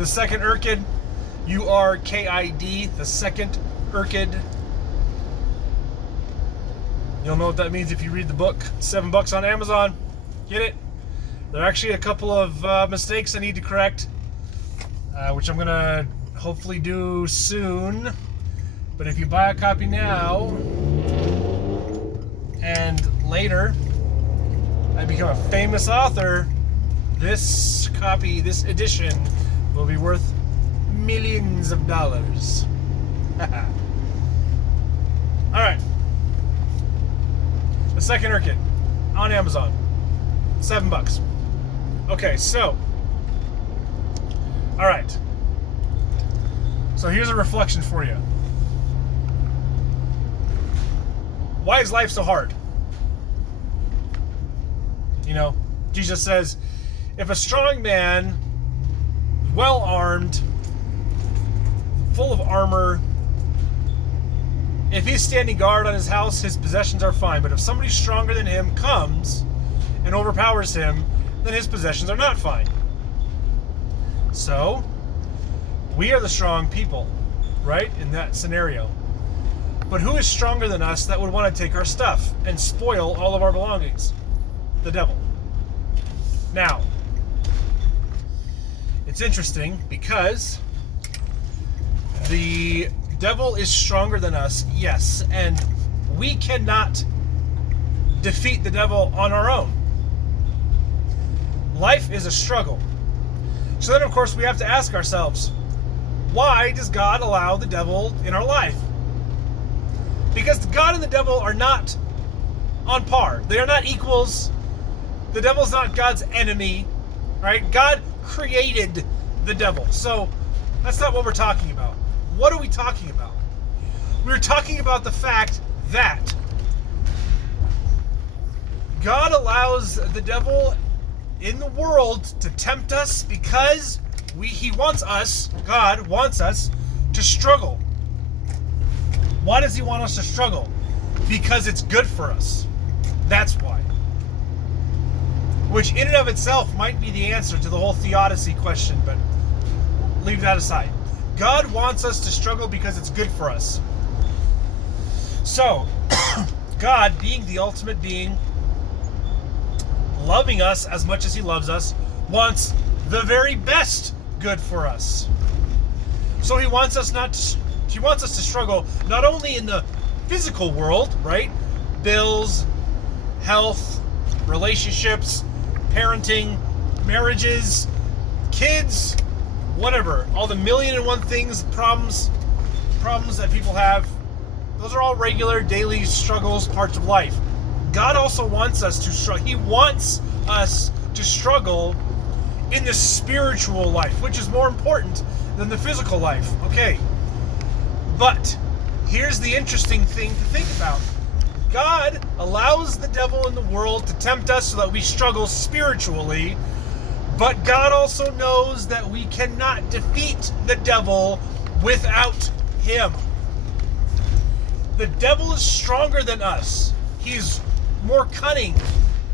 The second Urkid, URKID, the second Urkid. You'll know what that means if you read the book. $7 on Amazon. Get it? There are actually a couple of mistakes I need to correct, which I'm going to hopefully do soon. But if you buy a copy now, and later I become a famous author, this copy, this edition, will be worth millions of dollars. Alright. The second Urkid on Amazon. $7. Okay, so. Alright. So here's a reflection for you. Why is life so hard? You know, Jesus says, if a strong man, well armed, full of armor, if he's standing guard on his house, his possessions are fine. But if somebody stronger than him comes and overpowers him, then his possessions are not fine. So, we are the strong people, right? In that scenario. But who is stronger than us that would want to take our stuff and spoil all of our belongings? The devil. Now, it's interesting because the devil is stronger than us, yes, and we cannot defeat the devil on our own. Life is a struggle. So then, of course, we have to ask ourselves, why does God allow the devil in our life? Because God and the devil are not on par. They are not equals. The devil's not God's enemy, right? God created the devil. So that's not what we're talking about. What are we talking about? We're talking about the fact that God allows the devil in the world to tempt us because he wants us, God wants us to struggle. Why does he want us to struggle? Because it's good for us. That's why. Which in and of itself might be the answer to the whole theodicy question, but leave that aside. God wants us to struggle because it's good for us. So, God, being the ultimate being, loving us as much as he loves us, wants the very best good for us. So he wants us to struggle not only in the physical world, right? Bills, health, relationships, parenting, marriages, kids, whatever. All the 1,000,001 things, problems that people have. Those are all regular daily struggles, parts of life. God also wants us to struggle. He wants us to struggle in the spiritual life, which is more important than the physical life. Okay. But here's the interesting thing to think about. God allows the devil in the world to tempt us so that we struggle spiritually, but God also knows that we cannot defeat the devil without him. The devil is stronger than us. He's more cunning.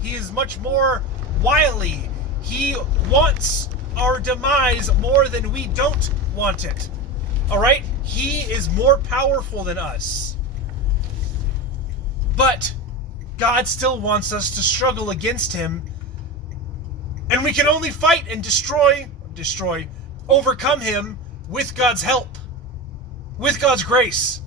He is much more wily. He wants our demise more than we don't want it. All right? He is more powerful than us. But God still wants us to struggle against him. And we can only fight and overcome him with God's help, with God's grace.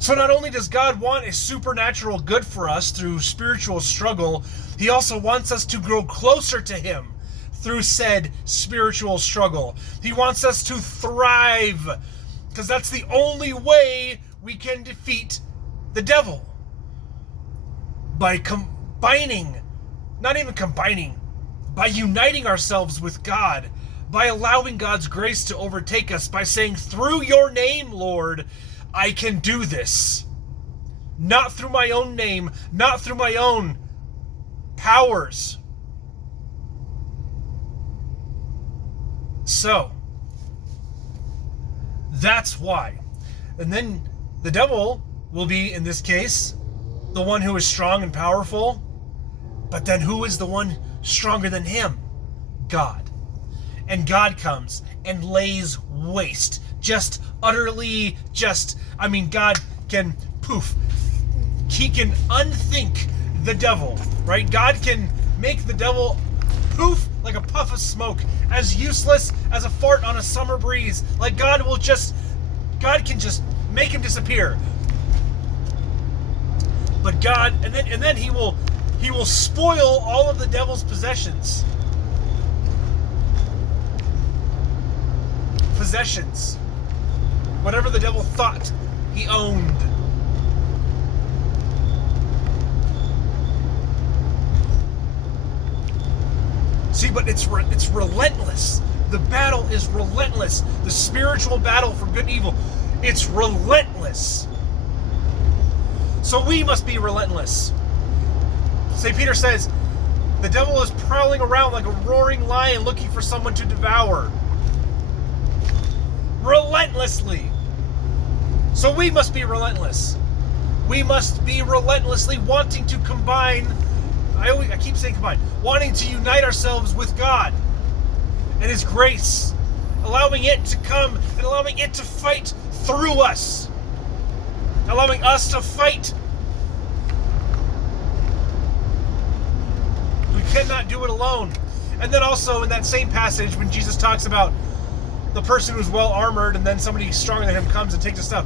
So not only does God want a supernatural good for us through spiritual struggle, he also wants us to grow closer to him through said spiritual struggle. He wants us to thrive, because that's the only way we can defeat the devil. By by uniting ourselves with God, by allowing God's grace to overtake us, by saying, through your name, Lord, I can do this. Not through my own name, not through my own powers. So, that's why. And then the devil will be, in this case, the one who is strong and powerful. But then who is the one stronger than him? God. and God comes and lays waste. Just utterly, God can poof. He can unthink the devil, right? God can make the devil poof like a puff of smoke, as useless as a fart on a summer breeze. Like God can just make him disappear. But God, and then he will spoil all of the devil's possessions. Whatever the devil thought he owned. See, but it's relentless. The battle is relentless. The spiritual battle for good and evil, it's relentless. So we must be relentless. St. Peter says, the devil is prowling around like a roaring lion looking for someone to devour. Relentlessly. So we must be relentless. We must be relentlessly wanting to combine, I keep saying combine, wanting to unite ourselves with God and His grace, allowing it to come and allowing it to fight through us, allowing us to fight. We cannot do it alone. And then also in that same passage when Jesus talks about the person who's well armored and then somebody stronger than him comes and takes his stuff,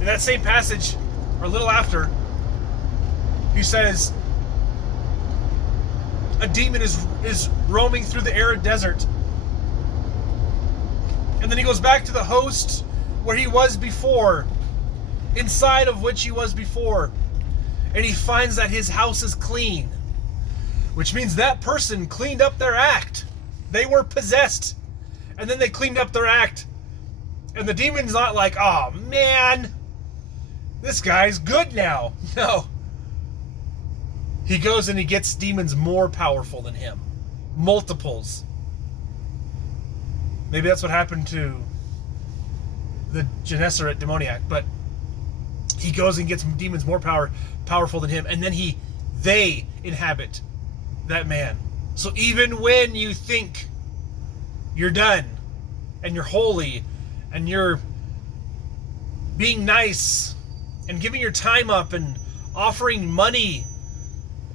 in that same passage, or a little after, he says a demon is roaming through the arid desert. And then he goes back to the host where he was before, inside of which he was before, and he finds that his house is clean, which means that person cleaned up their act. They were possessed, and then they cleaned up their act. And the demon's not like, oh man, this guy's good now. No. He goes and he gets demons more powerful than him. Multiples. Maybe that's what happened to the Gennesaret demoniac, but he goes and gets demons more powerful than him, and then they inhabit that man. So even when you think you're done, and you're holy, and you're being nice, and giving your time up, and offering money,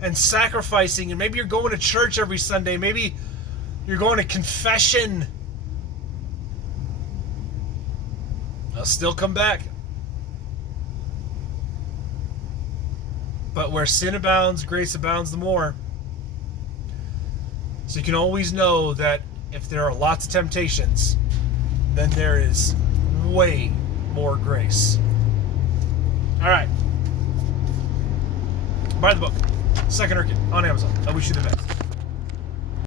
and sacrificing, and maybe you're going to church every Sunday, maybe you're going to confession, I'll still come back. But where sin abounds, grace abounds the more. So you can always know that if there are lots of temptations, then there is way more grace. All right. Buy the book. Second Orchid on Amazon. I wish you the best.